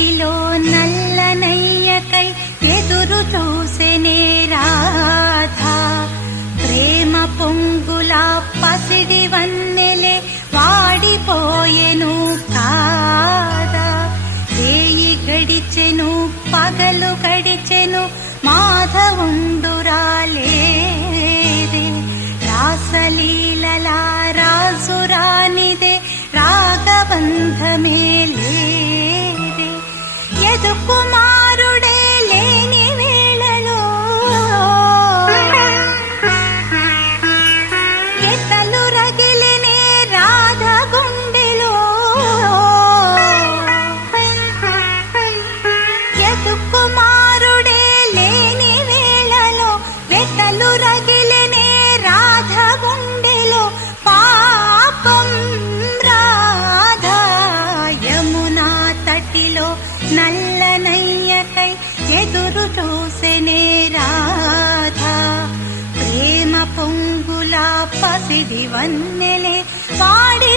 తటిలో నల్లనయ్యకై ఎదురు చూసెనే రాధా. ప్రేమ పొంగుల పసిడి వన్నెలే వాడిపోయెను కాదా. వేయి గడిచెను పగలు గడిచెను మాధవుండురాలేదే. రాసలీలల రాసురానిదే రాగబంధమే లేదే. యదు కుమారుడే లేని వేళలో ఎతలు రగిలినే రాధ గుండెలో. యదు కుమారుడే లేని వేళలో వెతలు రగిలినే రాధ గుండెలో. పాపం రాధా యమునా తటిలో నల్లనయ్యకై ఎదురు చూసెనే రాధా. ప్రేమ పొంగుల పసిడి వన్నెలే వాడి